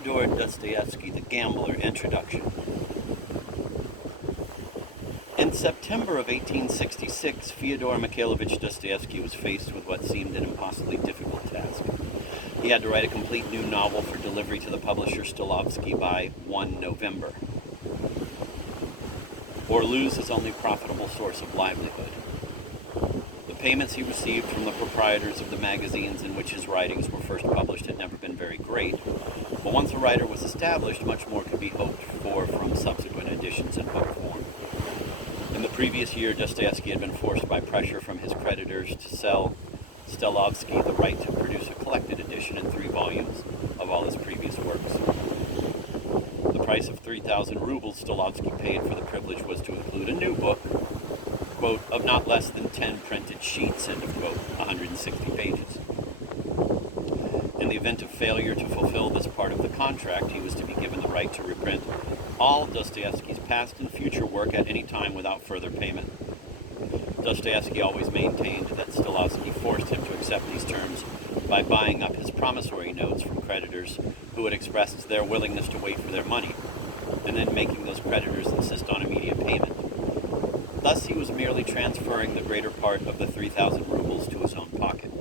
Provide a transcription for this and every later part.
Fyodor Dostoyevsky, the Gambler, Introduction. In September of 1866, Fyodor Mikhailovich Dostoyevsky was faced with what seemed an impossibly difficult task. He had to write a complete new novel for delivery to the publisher Stolovsky by 1 November, or lose his only profitable source of livelihood. The payments he received from the proprietors of the magazines in which his writings were first published had never been very great, but once a writer was established, much more could be hoped for from subsequent editions in book form. In the previous year, Dostoyevsky had been forced by pressure from his creditors to sell Stolovsky the right to produce a collected edition in 3 volumes of all his previous works. The price of 3,000 rubles Stolovsky paid for the privilege was to include a new book, quote, of not less than 10 printed sheets, end of quote, 160 pages. In the event of failure to fulfill this part of the contract, he was to be given the right to reprint all Dostoyevsky's past and future work at any time without further payment. Dostoyevsky always maintained that Stolovsky forced him to accept these terms by buying up his promissory notes from creditors who had expressed their willingness to wait for their money, and then making those creditors insist on immediate payment. Thus, he was merely transferring the greater part of the 3,000 rubles to his own pocket.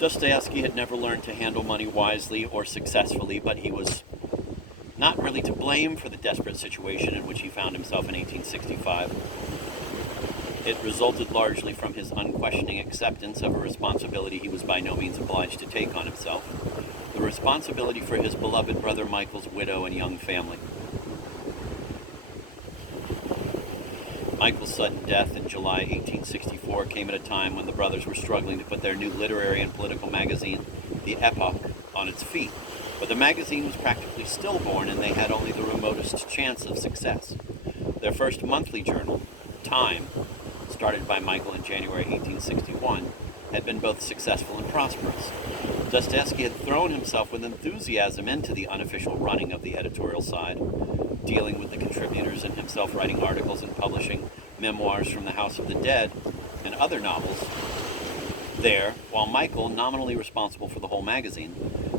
Dostoyevsky had never learned to handle money wisely or successfully, but he was not really to blame for the desperate situation in which he found himself in 1865. It resulted largely from his unquestioning acceptance of a responsibility he was by no means obliged to take on himself, the responsibility for his beloved brother Michael's widow and young family. Michael's sudden death in July 1864 came at a time when the brothers were struggling to put their new literary and political magazine, The Epoch, on its feet. But the magazine was practically stillborn, and they had only the remotest chance of success. Their first monthly journal, Time, started by Michael in January 1861, had been both successful and prosperous. Dostoyevsky had thrown himself with enthusiasm into the unofficial running of the editorial side, dealing with the contributors and himself writing articles and publishing memoirs from the House of the Dead and other novels there, while Michael, nominally responsible for the whole magazine,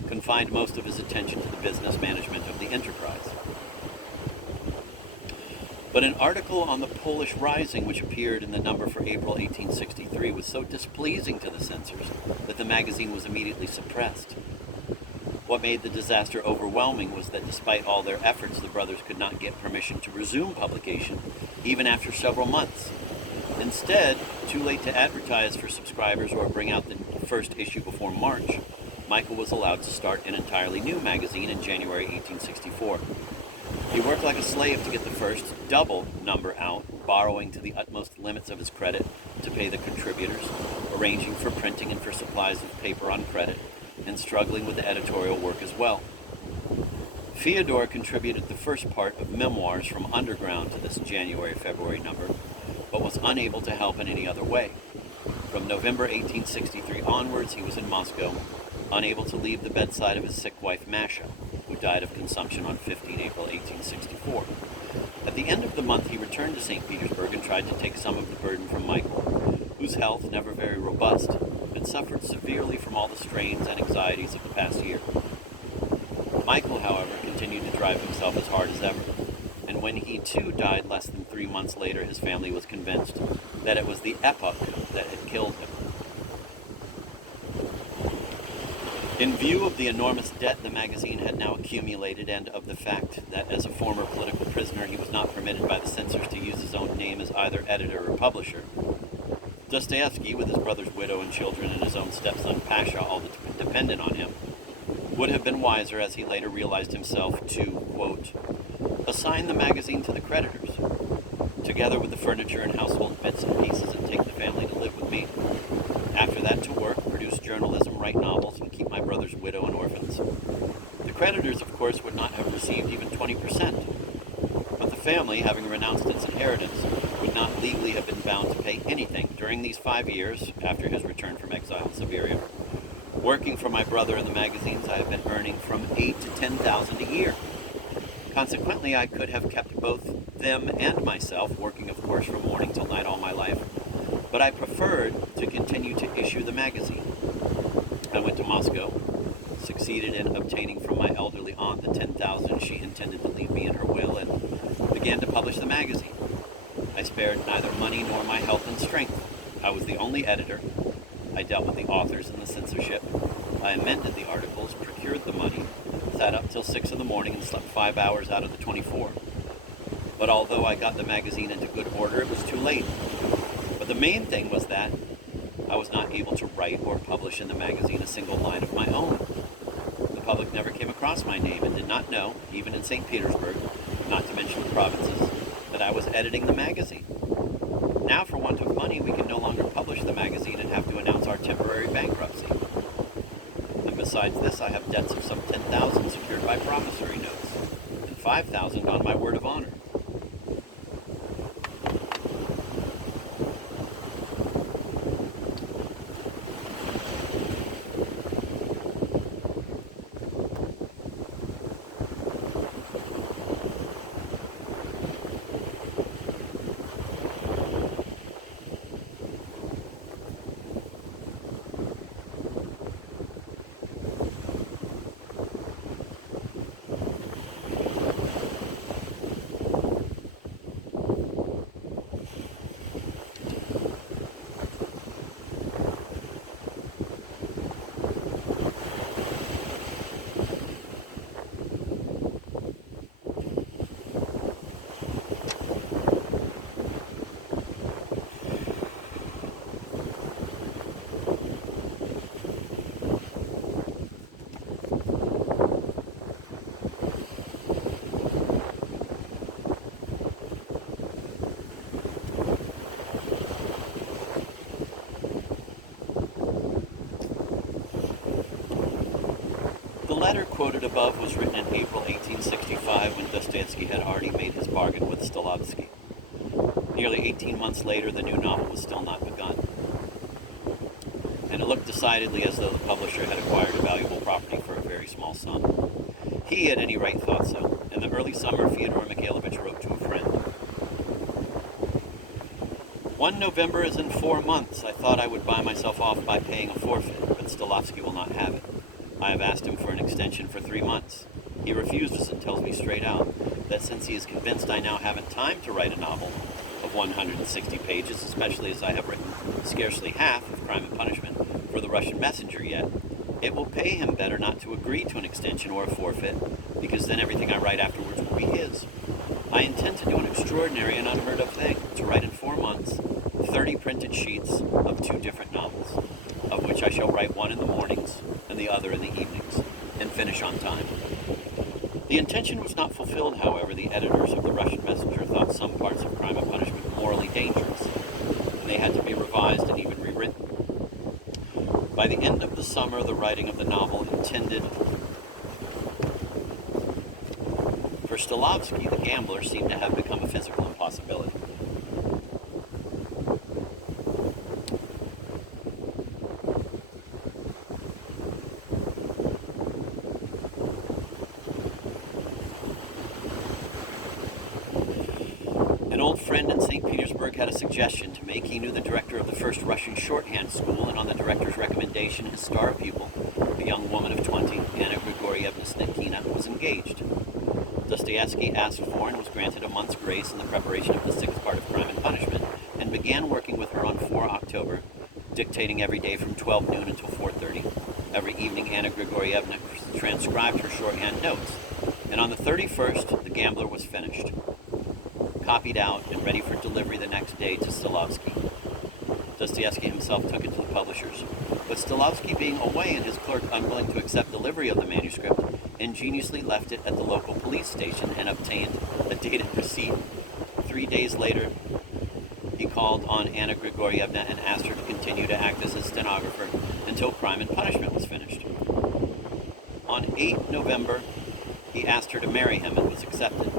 confined most of his attention to the business management of the enterprise. But an article on the Polish Rising, which appeared in the number for April 1863, was so displeasing to the censors that the magazine was immediately suppressed. What made the disaster overwhelming was that despite all their efforts, the brothers could not get permission to resume publication, even after several months. Instead, too late to advertise for subscribers or bring out the first issue before March, Michael was allowed to start an entirely new magazine in January 1864. He worked like a slave to get the first double number out, borrowing to the utmost limits of his credit to pay the contributors, arranging for printing and for supplies of paper on credit, and struggling with the editorial work as well. Fyodor contributed the first part of Memoirs from Underground to this January-February number, but was unable to help in any other way. From November 1863 onwards, he was in Moscow, unable to leave the bedside of his sick wife Masha, who died of consumption on 15 April 1864. At the end of the month, he returned to St. Petersburg and tried to take some of the burden from Michael, whose health, never very robust, had suffered severely from all the strains and anxieties of the past year. Michael, however, continued to drive himself as hard as ever, and when he too died less than 3 months later, his family was convinced that it was the Epoch that had killed him. In view of the enormous debt the magazine had now accumulated, and of the fact that as a former political prisoner he was not permitted by the censors to use his own name as either editor or publisher, Dostoyevsky, with his brother's widow and children and his own stepson Pasha all dependent on him, would have been wiser, as he later realized himself, to, quote, assign the magazine to the creditors, together with the furniture and household bits and pieces, and take the family to live with me. After that, to work, produce journalism, write novels, and keep my brother's widow and orphans. The creditors, of course, would not have received even 20%, but the family, having renounced its inheritance, would not legally have been bound to pay anything during these 5 years after his return from exile in Siberia. Working for my brother in the magazines, I have been earning from $8,000 to $10,000 a year. Consequently, I could have kept both them and myself working, of course, from morning till night all my life, but I preferred to continue to issue the magazine. I went to Moscow, succeeded in obtaining from my elderly aunt the 10,000 she intended to leave me in her will, and began to publish the magazine. I spared neither money nor my health and strength. I was the only editor. I dealt with the authors and the censorship. I amended the articles, procured the money, sat up till 6 in the morning and slept 5 hours out of the 24. But although I got the magazine into good order, it was too late. But the main thing was that I was not able to write or publish in the magazine a single line of my own. The public never came across my name and did not know, even in St. Petersburg, not to mention the provinces, that I was editing the magazine. Now, for want of money, we can no longer publish the magazine and have to announce our temporary bankruptcy. And besides this, I have debts of some 10,000 secured by promissory notes, and 5,000 on my word of honor. The letter quoted above was written in April 1865 when Dostoyevsky had already made his bargain with Dostoyevsky. Nearly 18 months later, the new novel was still not begun. And it looked decidedly as though the publisher had acquired a valuable property for a very small sum. He, at any rate, thought so. In the early summer, Fyodor Mikhailovich wrote to a friend. "One November is in 4 months. I thought I would buy myself off by paying a forfeit, but Dostoyevsky will not have it. I have asked him for an extension for 3 months. He refuses and tells me straight out that since he is convinced I now haven't time to write a novel of 160 pages, especially as I have written scarcely half of Crime and Punishment for the Russian Messenger yet, it will pay him better not to agree to an extension or a forfeit, because then everything I write afterwards will be his. I intend to do an extraordinary and unheard of thing, to write in 4 months 30 printed sheets of 2 different novels, of which I shall write one in the mornings and the other in the evenings, and finish on time." The intention was not fulfilled, however. The editors of the Russian Messenger thought some parts of Crime and Punishment morally dangerous, and they had to be revised and even rewritten. By the end of the summer, the writing of the novel intended for Dostoyevsky, the gambler, seemed to have become a physical impossibility. An old friend in St. Petersburg had a suggestion to make. He knew the director of the first Russian shorthand school, and on the director's recommendation, his star pupil, a young woman of 20, Anna Grigorievna Snetkina, was engaged. Dostoyevsky asked for and was granted a month's grace in the preparation of the 6th part of Crime and Punishment, and began working with her on 4 October, dictating every day from 12 noon until 4:30. Every evening, Anna Grigorievna transcribed her shorthand notes, and on the 31st, the gambler was finished, copied out, and ready for delivery the next day to Dostoyevsky. Dostoyevsky himself took it to the publishers, but Dostoyevsky, being away and his clerk unwilling to accept delivery of the manuscript, ingeniously left it at the local police station and obtained a dated receipt. 3 days later, he called on Anna Grigorievna and asked her to continue to act as his stenographer until Crime and Punishment was finished. On 8 November, he asked her to marry him and was accepted.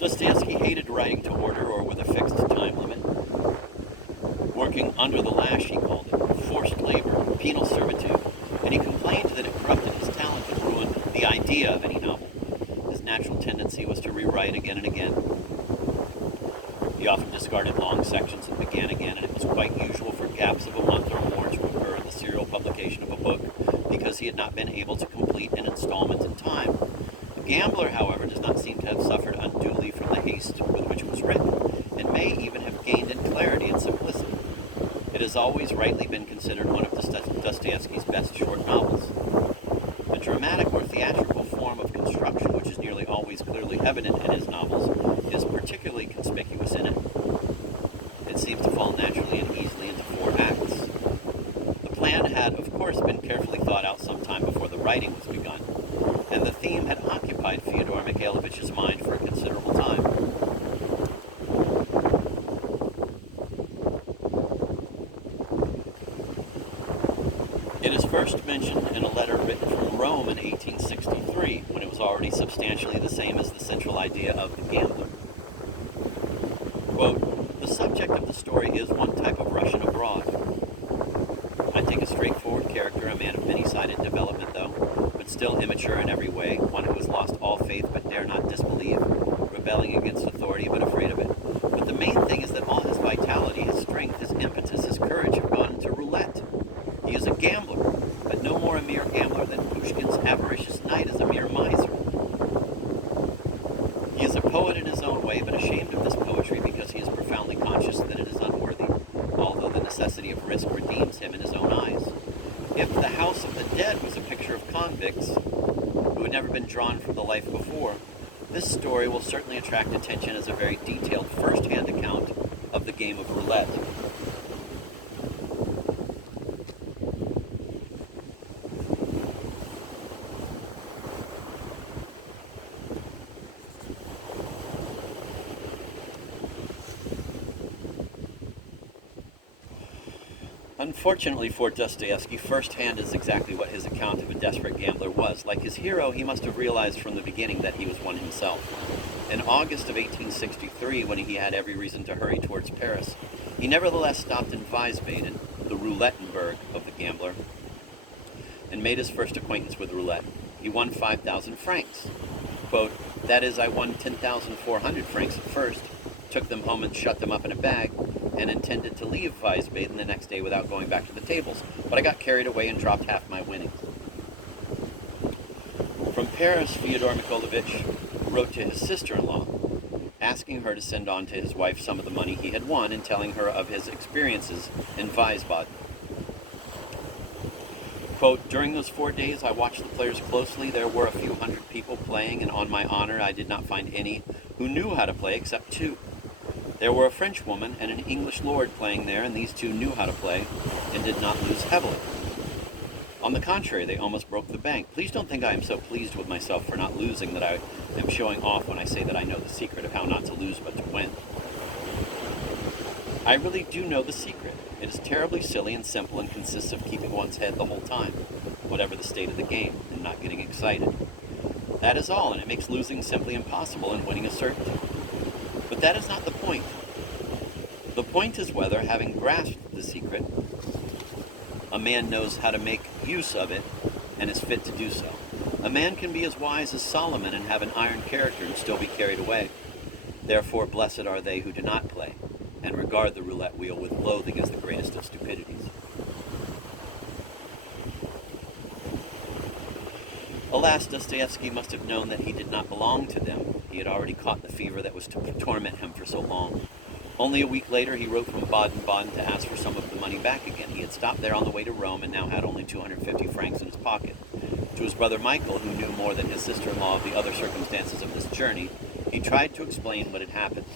Dostoyevsky hated writing to order or with a fixed time limit. under the lash, he called it, forced labor, penal servitude, and he complained that it corrupted his talent and ruined the idea of any novel. His natural tendency was to rewrite again and again. He often discarded long sections and began again, and it was quite usual for gaps of a month or more to occur in the serial publication of a book because he had not been able to complete an installment in time. The Gambler, however, does not seem to have suffered unduly from the haste with which it was written, and may even have gained in clarity and simplicity. It has always rightly been considered one of Dostoyevsky's best short novels. The dramatic or theatrical form of construction, which is nearly always clearly evident in his novels, is particularly conspicuous in it. It seems to fall naturally and easily into 4 acts. The plan had, of course, been carefully thought out some time before the writing was begun, and the theme had occupied Fyodor Mikhailovich's mind for a considerable time. It is first mentioned in a letter written from Rome in 1863, when it was already substantially the same as the central idea of The Gambler. Quote, "The subject of the story is one type of Russian abroad. I take a straightforward character, a man of many-sided development though, but still immature in every way, one who has lost all faith but dare not disbelieve, rebelling against authority but afraid of it. But the main thing is that all his vitality, his strength, his impetus, his courage have gone into roulette. He is a gambler, but no more a mere gambler than Pushkin's avaricious knight is a mere miser. He is a poet in his own way, but ashamed of this poetry because he is profoundly conscious that it is unworthy, although the necessity of risk redeems him in his own eyes. If The House of the Dead was a picture of convicts who had never been drawn from the life before, this story will certainly attract attention as a very detailed first-hand account of the game of roulette." Unfortunately for Dostoyevsky, first-hand is exactly what his account of a desperate gambler was. Like his hero, he must have realized from the beginning that he was one himself. In August of 1863, when he had every reason to hurry towards Paris, he nevertheless stopped in Wiesbaden, the Roulettenburg of the gambler, and made his first acquaintance with roulette. He won 5,000 francs. Quote, "That is, I won 10,400 francs at first, took them home and shut them up in a bag, and intended to leave Wiesbaden the next day without going back to the tables, but I got carried away and dropped half my winnings." From Paris, Fyodor Mikhailovich wrote to his sister-in-law, asking her to send on to his wife some of the money he had won and telling her of his experiences in Wiesbaden. Quote, "During those 4 days I watched the players closely. There were a few hundred people playing, and on my honor I did not find any who knew how to play except 2. There were a French woman and an English lord playing there, and these 2 knew how to play and did not lose heavily. On the contrary, they almost broke the bank. Please don't think I am so pleased with myself for not losing that I am showing off when I say that I know the secret of how not to lose but to win. I really do know the secret. It is terribly silly and simple and consists of keeping one's head the whole time, whatever the state of the game, and not getting excited. That is all, and it makes losing simply impossible and winning a certainty. But that is not the point. The point is whether, having grasped the secret, a man knows how to make use of it and is fit to do so. A man can be as wise as Solomon and have an iron character and still be carried away. Therefore, blessed are they who do not play and regard the roulette wheel with loathing as the greatest of stupidities. Alas, Dostoyevsky must have known that he did not belong to them. He had already caught the fever that was to torment him for so long. Only a week later, he wrote from Baden-Baden to ask for some of the money back again. He had stopped there on the way to Rome and now had only 250 francs in his pocket. To his brother Michael, who knew more than his sister-in-law of the other circumstances of this journey, he tried to explain what had happened.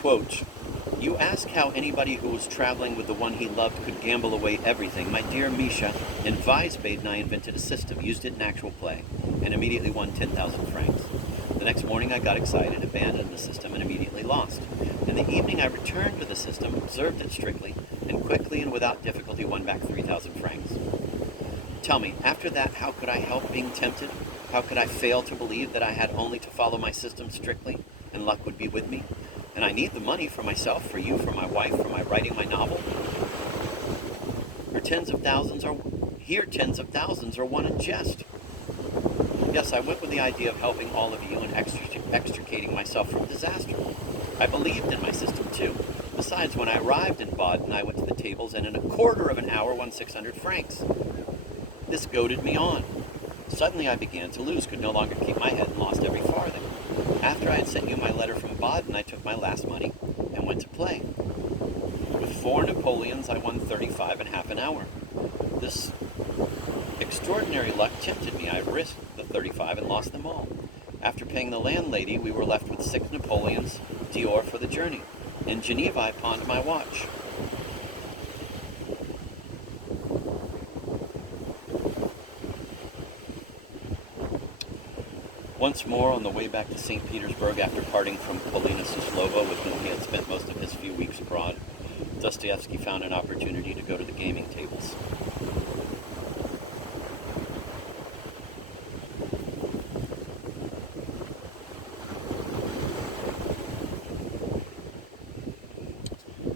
Quote, "You ask how anybody who was traveling with the one he loved could gamble away everything. My dear Misha, in Wiesbaden I invented a system, used it in actual play, and immediately won 10,000 francs. The next morning I got excited, abandoned the system, and immediately lost. In the evening I returned to the system, observed it strictly, and quickly and without difficulty won back 3,000 francs. Tell me, after that, how could I help being tempted? How could I fail to believe that I had only to follow my system strictly, and luck would be with me? And I need the money for myself, for you, for my wife, for my writing my novel. Here tens of thousands are won in jest. Yes, I went with the idea of helping all of you and extricating myself from disaster. I believed in my system too. Besides, when I arrived in Baden, I went to the tables and in a quarter of an hour won 600 francs. This goaded me on. Suddenly I began to lose, could no longer keep my head, and lost every farthing. After I had sent you my letter from Baden, I took my last money and went to play. With 4 Napoleons, I won 35 in half an hour. This extraordinary luck tempted me. I risked the 35 and lost them all. After paying the landlady, we were left with 6 Napoleons d'or for the journey. In Geneva, I pawned my watch. Once more, on the way back to St. Petersburg after parting from Polina Suslova, with whom he had spent most of his few weeks abroad, Dostoyevsky found an opportunity to go to the gaming tables.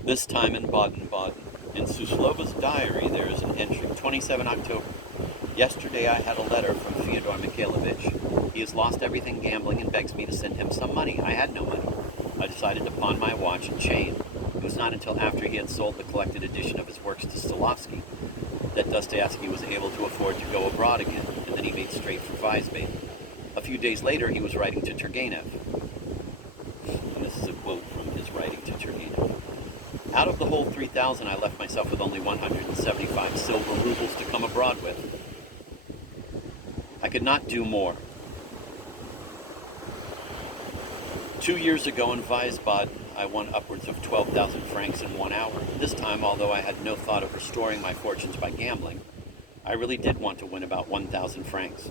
This time in Baden-Baden. In Suslova's diary, there is an entry, 27 October. Yesterday I had a letter from Fyodor Mikhailovich. He has lost everything gambling and begs me to send him some money. I had no money. I decided to pawn my watch and chain. It was not until after he had sold the collected edition of his works to Dostoyevsky that Dostoyevsky was able to afford to go abroad again, and then he made straight for Weisbach. A few days later, he was writing to Turgenev. And this is a quote from his writing to Turgenev. Out of the whole 3,000, I left myself with only 175 silver rubles to come abroad with. I could not do more. 2 years ago in Weisbach, I won upwards of 12,000 francs in 1 hour. This time, although I had no thought of restoring my fortunes by gambling, I really did want to win about 1,000 francs,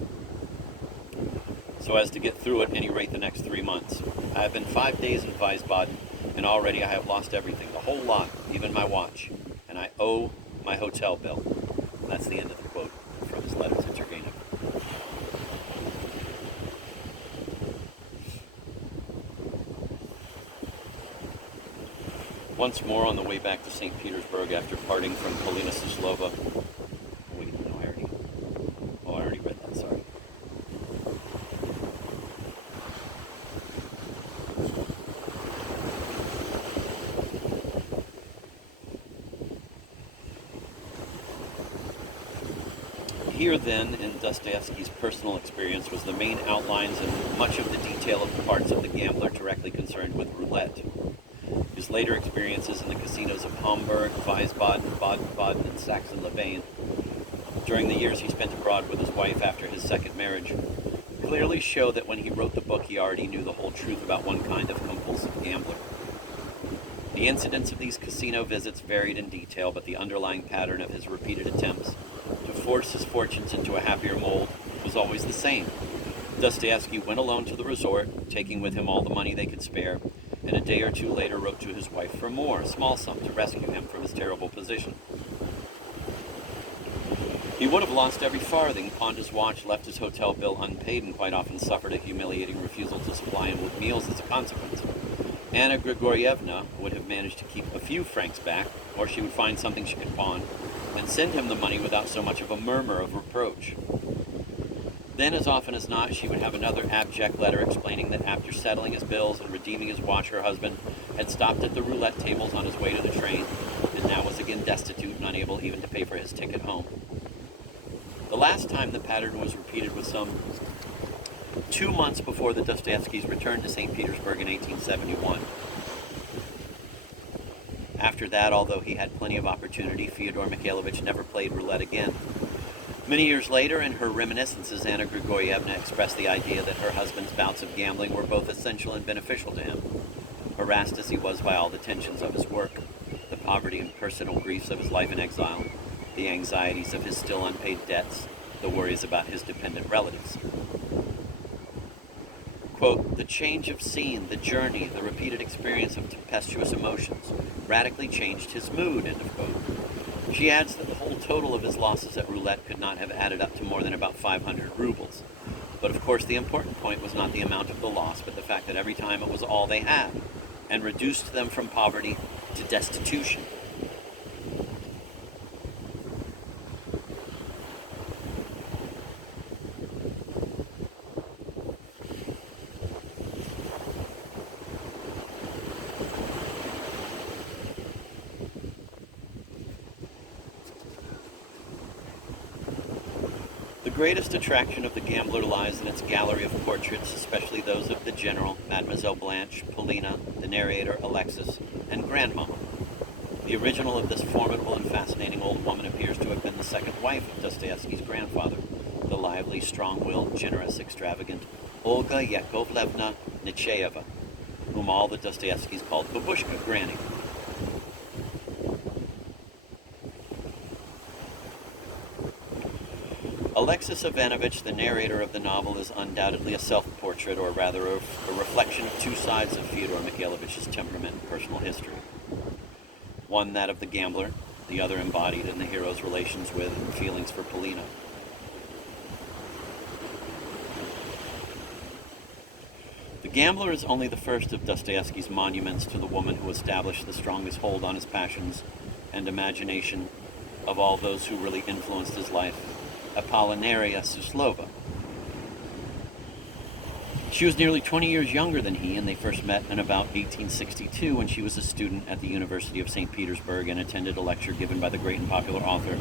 so as to get through at any rate the next 3 months. I have been 5 days in Weisbach, and already I have lost everything, the whole lot, even my watch, and I owe my hotel bill. That's the end of the quote from his letter to Turgenev. Once more on the way back to St. Petersburg after parting from Polina Suslova. Wait, no, I already read that, sorry. Here then, in Dostoyevsky's personal experience, was the main outlines and much of the detail of the parts of the gambler directly concerned with roulette. His later experiences in the casinos of Hamburg, Wiesbaden, Baden-Baden, and Saxe-Lavagne, during the years he spent abroad with his wife after his second marriage, clearly show that when he wrote the book he already knew the whole truth about one kind of compulsive gambler. The incidents of these casino visits varied in detail, but the underlying pattern of his repeated attempts to force his fortunes into a happier mold was always the same. Dostoyevsky went alone to the resort, taking with him all the money they could spare, and a day or two later wrote to his wife for more, a small sum, to rescue him from his terrible position. He would have lost every farthing, pawned his watch, left his hotel bill unpaid, and quite often suffered a humiliating refusal to supply him with meals as a consequence. Anna Grigorievna would have managed to keep a few francs back, or she would find something she could pawn, and send him the money without so much of a murmur of reproach. Then, as often as not, she would have another abject letter explaining that after settling his bills and redeeming his watch, her husband had stopped at the roulette tables on his way to the train, and now was again destitute and unable even to pay for his ticket home. The last time the pattern was repeated was some 2 months before the Dostoyevskys returned to St. Petersburg in 1871. After that, although he had plenty of opportunity, Fyodor Mikhailovich never played roulette again. Many years later, in her reminiscences, Anna Grigorievna expressed the idea that her husband's bouts of gambling were both essential and beneficial to him. Harassed as he was by all the tensions of his work, the poverty and personal griefs of his life in exile, the anxieties of his still unpaid debts, the worries about his dependent relatives. quote, "The change of scene, the journey, the repeated experience of tempestuous emotions radically changed his mood," end of quote. She adds that the whole total of his losses at roulette could not have added up to more than about 500 rubles. But of course the important point was not the amount of the loss, but the fact that every time it was all they had, and reduced them from poverty to destitution. The greatest attraction of The Gambler lies in its gallery of portraits, especially those of the General, Mademoiselle Blanche, Polina, the narrator, Alexis, and Grandmama. The original of this formidable and fascinating old woman appears to have been the second wife of Dostoyevsky's grandfather, the lively, strong-willed, generous, extravagant Olga Yakovlevna Nechaeva, whom all the Dostoyevskys called Babushka, Granny. Alexis Ivanovich, the narrator of the novel, is undoubtedly a self-portrait, or rather a reflection of two sides of Fyodor Mikhailovich's temperament and personal history. One that of the gambler, the other embodied in the hero's relations with and feelings for Polina. The Gambler is only the first of Dostoyevsky's monuments to the woman who established the strongest hold on his passions and imagination of all those who really influenced his life, Apollinaria Suslova. She was nearly 20 years younger than he, and they first met in about 1862 when she was a student at the University of St. Petersburg and attended a lecture given by the great and popular author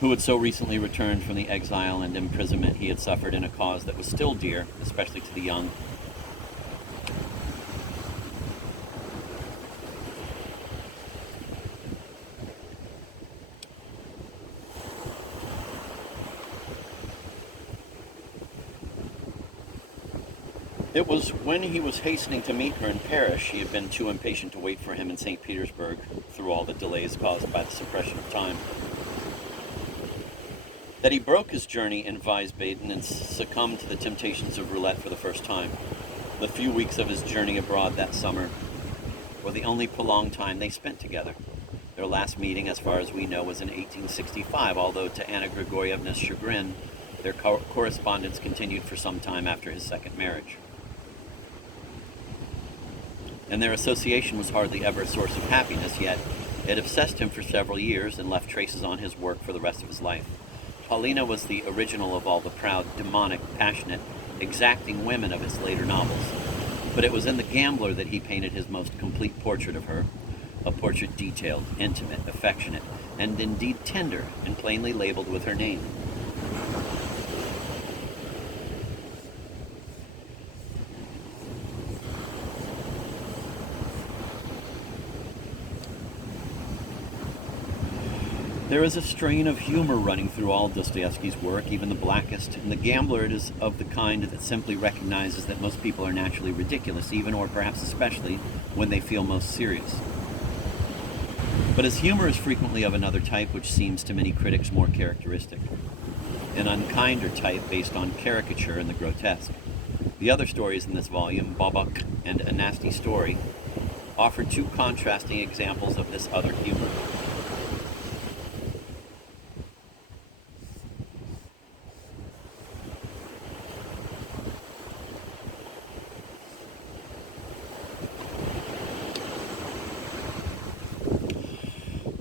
who had so recently returned from the exile and imprisonment he had suffered in a cause that was still dear, especially to the young. It was when he was hastening to meet her in Paris, she had been too impatient to wait for him in St. Petersburg through all the delays caused by the suppression of time, that he broke his journey in Wiesbaden and succumbed to the temptations of roulette for the first time. The few weeks of his journey abroad that summer were the only prolonged time they spent together. Their last meeting, as far as we know, was in 1865, although to Anna Grigorievna's chagrin, their correspondence continued for some time after his second marriage. And their association was hardly ever a source of happiness, yet it obsessed him for several years and left traces on his work for the rest of his life. Paulina was the original of all the proud, demonic, passionate, exacting women of his later novels. But it was in The Gambler that he painted his most complete portrait of her, a portrait detailed, intimate, affectionate, and indeed tender, and plainly labeled with her name. There is a strain of humor running through all Dostoyevsky's work, even the blackest. In The Gambler, it is of the kind that simply recognizes that most people are naturally ridiculous, even or perhaps especially when they feel most serious. But his humor is frequently of another type, which seems to many critics more characteristic. An unkinder type based on caricature and the grotesque. The other stories in this volume, Bobok and A Nasty Story, offer two contrasting examples of this other humor.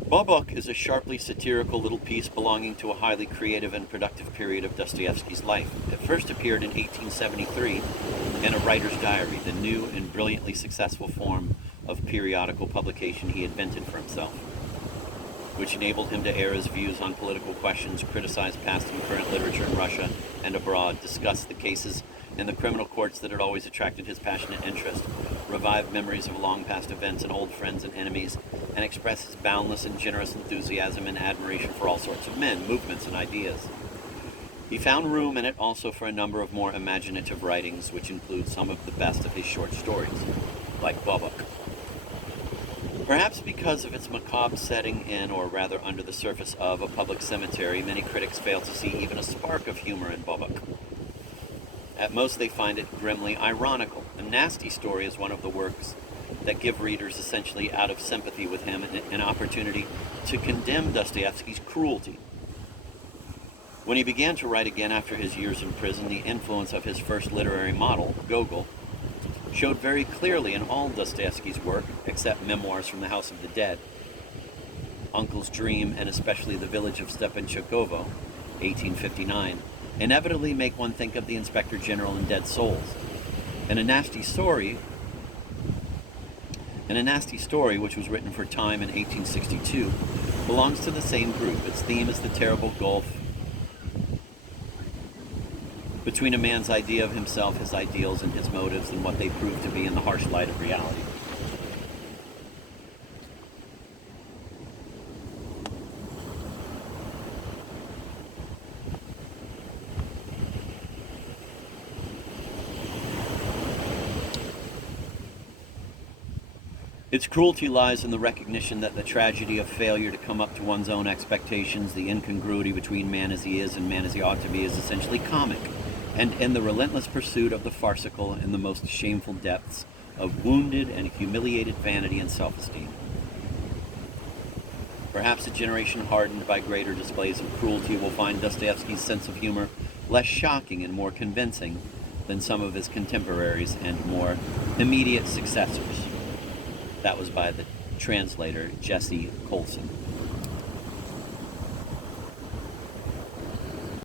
Bobok is a sharply satirical little piece belonging to a highly creative and productive period of Dostoyevsky's life. It first appeared in 1873 in A Writer's Diary, the new and brilliantly successful form of periodical publication he invented for himself, which enabled him to air his views on political questions, criticize past and current literature in Russia and abroad, discuss the cases in the criminal courts that had always attracted his passionate interest, revive memories of long past events and old friends and enemies, and express his boundless and generous enthusiasm and admiration for all sorts of men, movements, and ideas. He found room in it also for a number of more imaginative writings, which include some of the best of his short stories, like Bobok. Perhaps because of its macabre setting in, or rather under the surface of, a public cemetery, many critics fail to see even a spark of humor in Bobok. At most, they find it grimly ironical. A Nasty Story is one of the works that give readers, essentially out of sympathy with him, an opportunity to condemn Dostoyevsky's cruelty. When he began to write again after his years in prison, the influence of his first literary model, Gogol, showed very clearly in all Dostoyevsky's work, except Memoirs from the House of the Dead. Uncle's Dream, and especially The Village of Stepanchikovo, 1859, inevitably make one think of the Inspector General in Dead Souls. And A Nasty Story, which was written for Time in 1862, belongs to the same group. Its theme is the terrible gulf between a man's idea of himself, his ideals, and his motives, and what they prove to be in the harsh light of reality. Its cruelty lies in the recognition that the tragedy of failure to come up to one's own expectations, the incongruity between man as he is and man as he ought to be, is essentially comic, and in the relentless pursuit of the farcical in the most shameful depths of wounded and humiliated vanity and self-esteem. Perhaps a generation hardened by greater displays of cruelty will find Dostoyevsky's sense of humor less shocking and more convincing than some of his contemporaries and more immediate successors. That was by the translator Jessie Coulson.